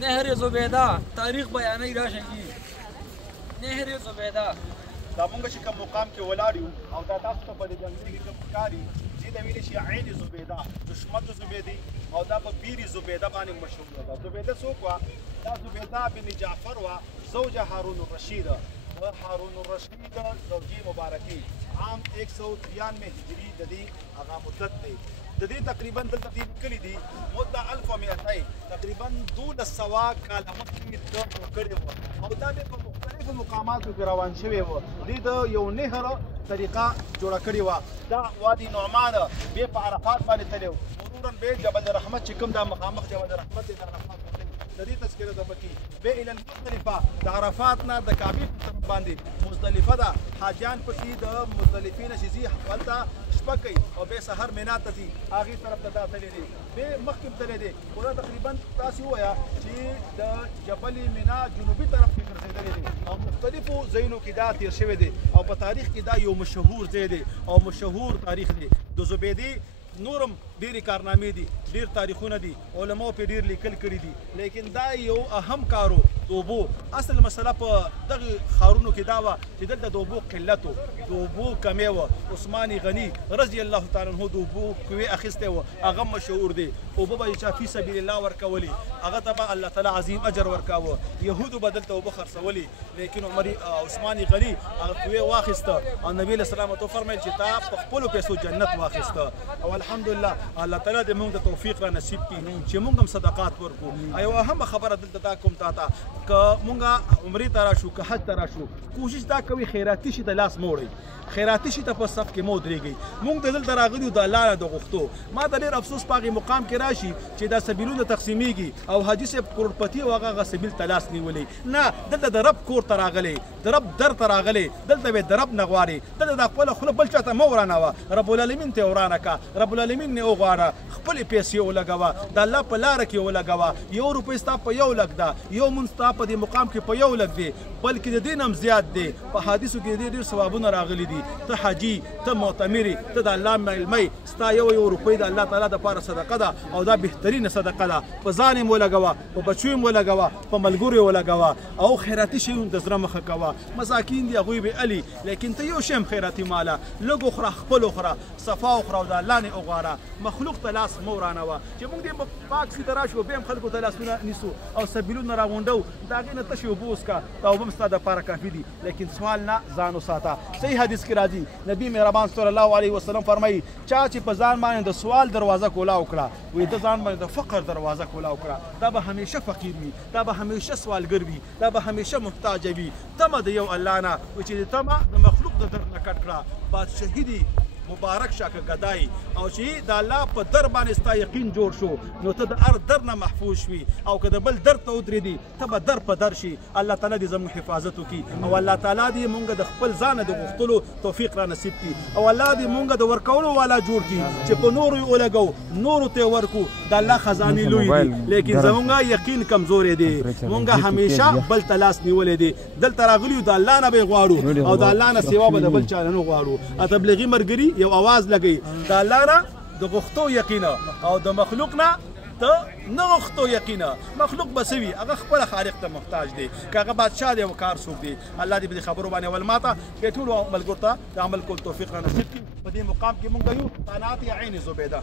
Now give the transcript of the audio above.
نهر زبیده تاریخ بیانوي راشه کی نهر زبیده دا مونږ چې کوم مقام کې ولاړ یو او دا تاسو ته په دې جنګلي کې کوم ښکاري چې دا ویل شي عین زبیده دشمن زبیدي او دا په بیر زبیده باندې مشهور ده. زبیده څوک وه؟ دا زبیده بن جعفر وه زوجه هارون الرشید. هارون الرشید زوجي مبارکي عام 193 هجري د دې هغه مدت دی. د دې تقریبا دلته دې لیکلي دي مده 1200 تقریبا 1200 کاله مخکې جوړ کړې وه او دا بیا په مختلفو مقاماتو کې روان شوی و. دې د یو نهر طریقه جوړه کړې وه. دا وادي نعمان بیا په عرفات باندې تللی و. مرورا بیا جبل رحمت چې کوم دا مخامخ جبل رحمت دی د عرفات د دې تذکره ده پکې بیا الی المزدلفه د عرفات نه د کعبې په طرف باندې مزدلفه ده. حاجیان پکې د مزدلفې نه چې ځي هلته شپه کوي او بیا سحر مینا ته ځي هغې طرف ته دا تللی دی. بیا مخکې تللی دی خو دا تقریبا تاسې ووایه چې د جبل مینا جنوبي طرف کې ګرځېدلی دی او مختلفو ځایونو کې دا تیر شوی دی او په تاریخ کې دا یو مشهور ځای دی او مشهور تاریخ دی. د زبیدې نورم ډېرې کارنامې دي ډېر تاریخونه دي علماو پرې ډېر لیکل کړي دي لیکن دا یو اهم کارو د اوبو اصل مسله په دغه ښارونو کې دا وه چې دلته د اوبو قلت و د اوبو کمی وه. عثمان غني رضی الله تعالی عنه د اوبو کوې اخیستی و هغه مشهور دی. اوبه به یې چا فی سبیل الله ورکولي هغه ته به الله تعالی عظیم اجر ورکاوه. یهودو به دلته اوبه خرڅولي لیکن عثمان غني هغه کوې واخیسته او نبي علیه السلام ورته وفرمیل چې تا په خپلو پیسو جنت واخیسته او الحمدلله الله تعالی دې موږ د توفیق را نصیب کړي چې موږ هم صدقات ورکړو. یو اهمه خبره دلته دا کوم تا ته که موږ عمرې ته راشو که حج ته راشو کوشش دا کوي خیراتي شي ته لاس مه وړئ خیراتي شي ته په صف کې مه ودرېږئ. موږ د دلته راغلي یو د الله نه د غوښتو. ما ته ډېر افسوس په هغې مقام کې راشي چې دا سبیلونه تقسیمیږي او حاجي صاحب کروڑپتي او هغه سبیل ته لاس نیولی. نه دلته د رب کور ته راغلی د رب در ته راغلی دلته به د رب نه غواړې دلته د خپله خوله بل چا ته مه ورانوه رب العالمین ته یې ورانه کړه رب العالمین نه وغواړه خپلې پیسې ولګوه د الله په لاره کې ولګوه. 1 روپۍ ستا په 1 لک ده یو مونځ ستا په دې مقام کې په 1 لک دی بلکې د دې نه هم زیات دی. په حدیثو کې ډېر ثوابونه راغلي دي. ته حاجي ته معتمرې ته د الله ملمی ستا 1 روپۍ د الله تعالی دپاره صدقه ده او دا بهترینه صدقه ده. په ځان یې ولګوه په بچو یې ولګوه په ملګرو یې ولګوه او خیراتي شیونه د زړه مخه کوه. مساکین دي هغوی به الي لیکن ته یو شی هم خیراتي ماله لږ وخوره خپل وخوره صفا وخوره او د الله نه وغواړه مخلوق ته لاس مه ورانوه. چې موږ دې پاک سي ته راشو بیا هم خلکو ته لاسونه نیسو او سبیلونه راغونډو د هغې نه تشې اوبه وڅښه دا اوبه هم ستا دپاره کافي دي لیکن سوال نه ځان وساته. صحیح حدیث کې راځي نبي مهربان صلی الله علیه وسلم فرمایي چا چې په ځان باندې د سوال دروازه کولاو کړه وایي د ځان باندې د فقر دروازه کولاو کړه دا به همیشه فقیر وي دا به همیشه سوالګر وي دا به همیشه محتاج وي. تمه د یو الله نه و چې تمه د مخلوق د در نه کټ کړه بادشاهي دي مبارک شاکه گدای او چې د الله په در باندې ستا یقین جوړ شو نو ته د هر در نه محفوظ شوي او که د بل در ته ودرېدي ته به در په در شي. الله تعالی دې زموږ حفاظت وکړي او الله تعالی دې مونږ د خپل ځانه د غوښتلو توفیق را نصیب کړي او الله دې مونږ د ورکولو والا جوړ کړي چې په نورو یې ولګو نورو ته یې ورکو. د الله خزانې لوی دي لیکن زمونږ یقین کمزوری دی. مونږ همیشه بل ته لاس نیولی دی. دلته راغلي یو د الله نه به یې غواړو او د الله نه سوا به د بل چا نه نه غواړو. تبلیغي ملګري یو اواز لګوي د الله نه د غوښتو یقینه او د مخلوق نه ته نه غوښتو یقینه. مخلوق به څه وي هغه خپله خالق ته محتاج دی که هغه بادشاه دی او کار څوک دی. الله دې په دې خبرو باندې اول ماته بیا ټولو ملګرو ته د عمل کول توفیق را نصیب کړي. په دې مقام کې مونږ یو قنات عین زبیده